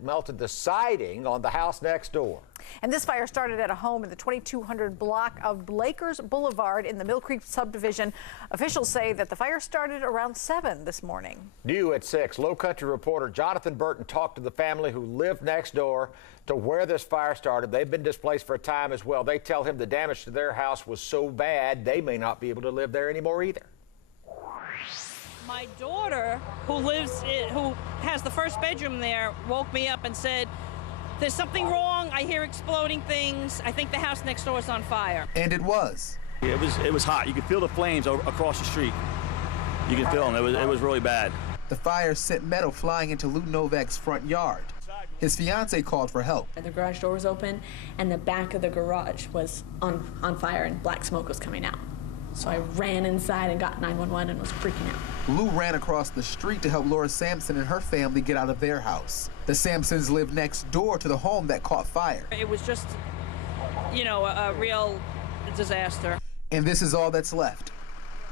It melted the siding on the house next door. And this fire started at a home in the 2200 block of Blakers Boulevard in the Mill Creek subdivision. Officials say that the fire started around 7 this morning. New at 6, Low Country reporter Jonathan Burton talked to the family who lived next door to where this fire started. They've been displaced for a time as well. They tell him the damage to their house was so bad they may not be able to live there anymore either. My daughter, who has the first bedroom there, woke me up and said, "There's something wrong. I hear exploding things. I think the house next door is on fire." And it was. It was hot. You could feel the flames across the street. You could feel them. It was really bad. The fire sent metal flying into Lou Novak's front yard. His fiance called for help. The garage door was open, and the back of the garage was on fire, and black smoke was coming out. So I ran inside and got 911 and was freaking out. Lou ran across the street to help Laura Sampson and her family get out of their house. The Sampsons live next door to the home that caught fire. It was just, a real disaster. And this is all that's left.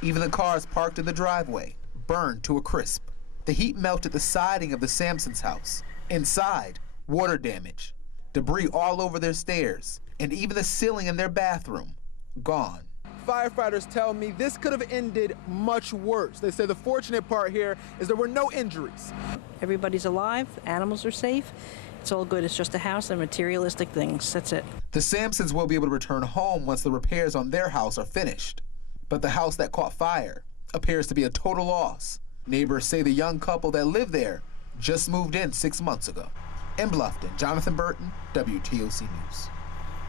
Even the cars parked in the driveway burned to a crisp. The heat melted the siding of the Sampsons' house. Inside, water damage, debris all over their stairs, and even the ceiling in their bathroom gone. Firefighters tell me this could have ended much worse. They say the fortunate part here is there were no injuries. Everybody's alive. Animals are safe. It's all good. It's just a house and materialistic things. That's it. The Sampsons will be able to return home once the repairs on their house are finished. But the house that caught fire appears to be a total loss. Neighbors say the young couple that lived there just moved in 6 months ago. In Bluffton, Jonathan Burton, WTOC News.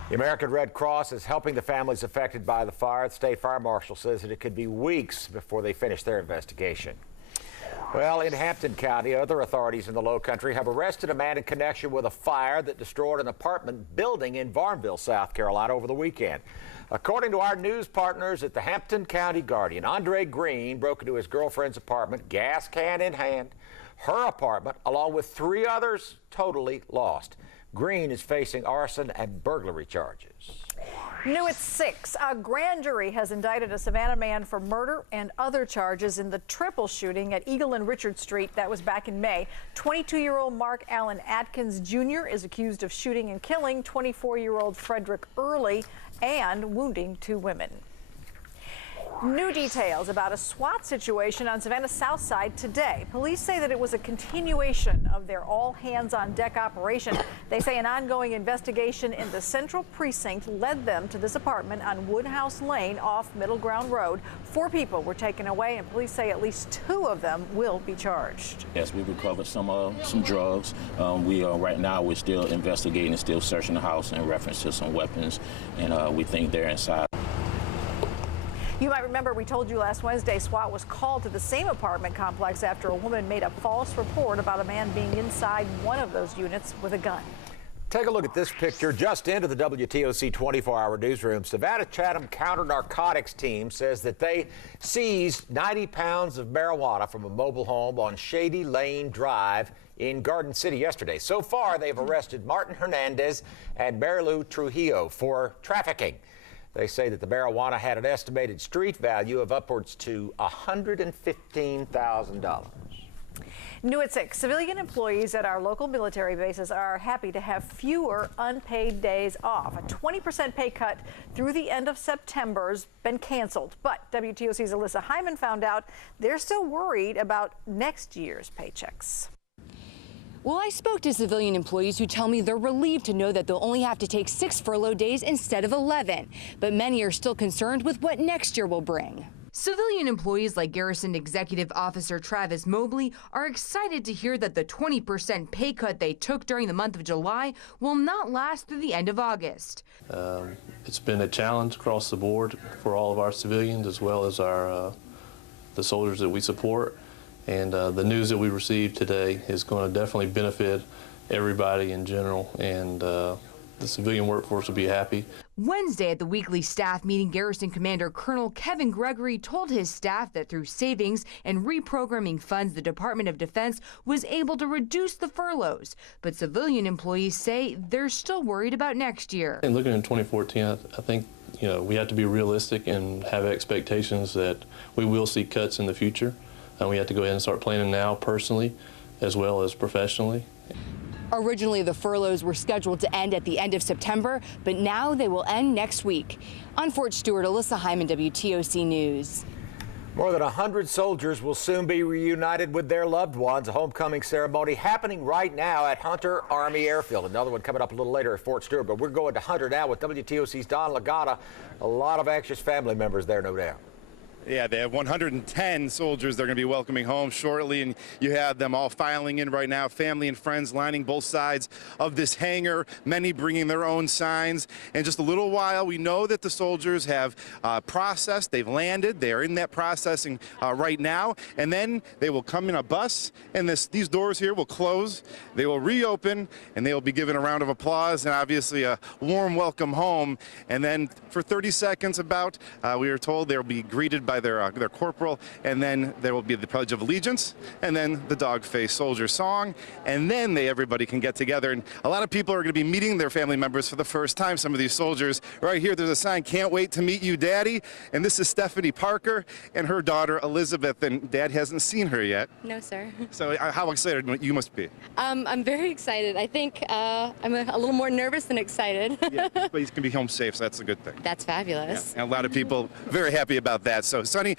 The American Red Cross is helping the families affected by the fire. The state fire marshal says that it could be weeks before they finish their investigation. Well, in Hampton County, other authorities in the Low Country have arrested a man in connection with a fire that destroyed an apartment building in Varnville, South Carolina over the weekend. According to our news partners at the Hampton County Guardian, Andre Green broke into his girlfriend's apartment, gas can in hand. Her apartment, along with 3 others, totally lost. Green is facing arson and burglary charges. New at 6, a grand jury has indicted a Savannah man for murder and other charges in the triple shooting at Eagle and Richard Street. That was back in May. 22-year-old Mark Allen Atkins Jr. is accused of shooting and killing 24-year-old Frederick Early and wounding 2 women. New details about a SWAT situation on Savannah's South Side today. Police say that it was a continuation of their all-hands-on-deck operation. They say an ongoing investigation in the Central Precinct led them to this apartment on Woodhouse Lane off Middle Ground Road. 4 people were taken away, and police say at least 2 of them will be charged. Yes, we recovered some drugs. Right now we're still investigating, still searching the house in reference to some weapons, and we think they're inside. You might remember we told you last Wednesday SWAT was called to the same apartment complex after a woman made a false report about a man being inside one of those units with a gun. Take a look at this picture just into the WTOC 24-hour newsroom. Savannah Chatham Counter Narcotics team says that they seized 90 pounds of marijuana from a mobile home on Shady Lane Drive in Garden City yesterday. So far, they've arrested Martin Hernandez and Marilu Trujillo for trafficking. They say that the marijuana had an estimated street value of upwards to $115,000. New at 6, civilian employees at our local military bases are happy to have fewer unpaid days off. A 20% pay cut through the end of September's been canceled. But WTOC's Alyssa Hyman found out they're still worried about next year's paychecks. Well, I spoke to civilian employees who tell me they're relieved to know that they'll only have to take 6 furlough days instead of 11. But many are still concerned with what next year will bring. Civilian employees like Garrison Executive Officer Travis Mobley are excited to hear that the 20% pay cut they took during the month of July will not last through the end of August. It's been a challenge across the board for all of our civilians as well as the soldiers that we support. And the news that we received today is going to definitely benefit everybody in general, and the civilian workforce will be happy. Wednesday at the weekly staff meeting, Garrison Commander Colonel Kevin Gregory told his staff that through savings and reprogramming funds, the Department of Defense was able to reduce the furloughs. But civilian employees say they're still worried about next year. And looking in 2014, I think we have to be realistic and have expectations that we will see cuts in the future. And we have to go ahead and start planning now personally as well as professionally. Originally, the furloughs were scheduled to end at the end of September, but now they will end next week. On Fort Stewart, Alyssa Hyman, WTOC News. More than 100 soldiers will soon be reunited with their loved ones. A homecoming ceremony happening right now at Hunter Army Airfield. Another one coming up a little later at Fort Stewart, but we're going to Hunter now with WTOC's Don Lagata. A lot of anxious family members there, no doubt. Yeah, they have 110 soldiers they're going to be welcoming home shortly, and you have them all filing in right now, family and friends lining both sides of this hangar, many bringing their own signs. In just a little while, we know that the soldiers have processed, they've landed, they're in that processing right now, and then they will come in a bus, and these doors here will close, they will reopen, and they will be given a round of applause and obviously a warm welcome home. And then for 30 seconds we are told they'll be greeted by their corporal, and then there will be the Pledge of Allegiance, and then the Dog-Faced Soldier song, and then everybody can get together. And a lot of people are going to be meeting their family members for the first time. Some of these soldiers, right here, there's a sign, "Can't wait to meet you, Daddy." And this is Stephanie Parker and her daughter Elizabeth, and Dad hasn't seen her yet. No, sir. So how excited you must be. I'm very excited. I think I'm a little more nervous than excited. Yeah, but he's going to be home safe, so that's a good thing. That's fabulous. Yeah, and a lot of people very happy about that. So, Sonny,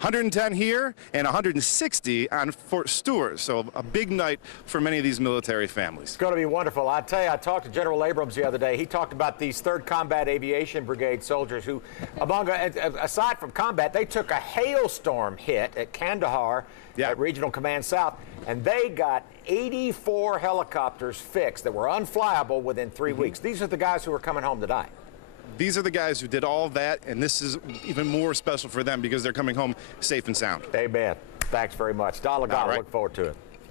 110 here and 160 on Fort Stewart. So a big night for many of these military families. It's going to be wonderful. I tell you, I talked to General Abrams the other day. He talked about these 3rd Combat Aviation Brigade soldiers who, aside from combat, they took a hailstorm hit at Kandahar at Regional Command South, and they got 84 helicopters fixed that were unflyable within 3 weeks. These are the guys who are coming home tonight. These are the guys who did all of that, and this is even more special for them because they're coming home safe and sound. Amen. Thanks very much. Don Lagata, look forward to it.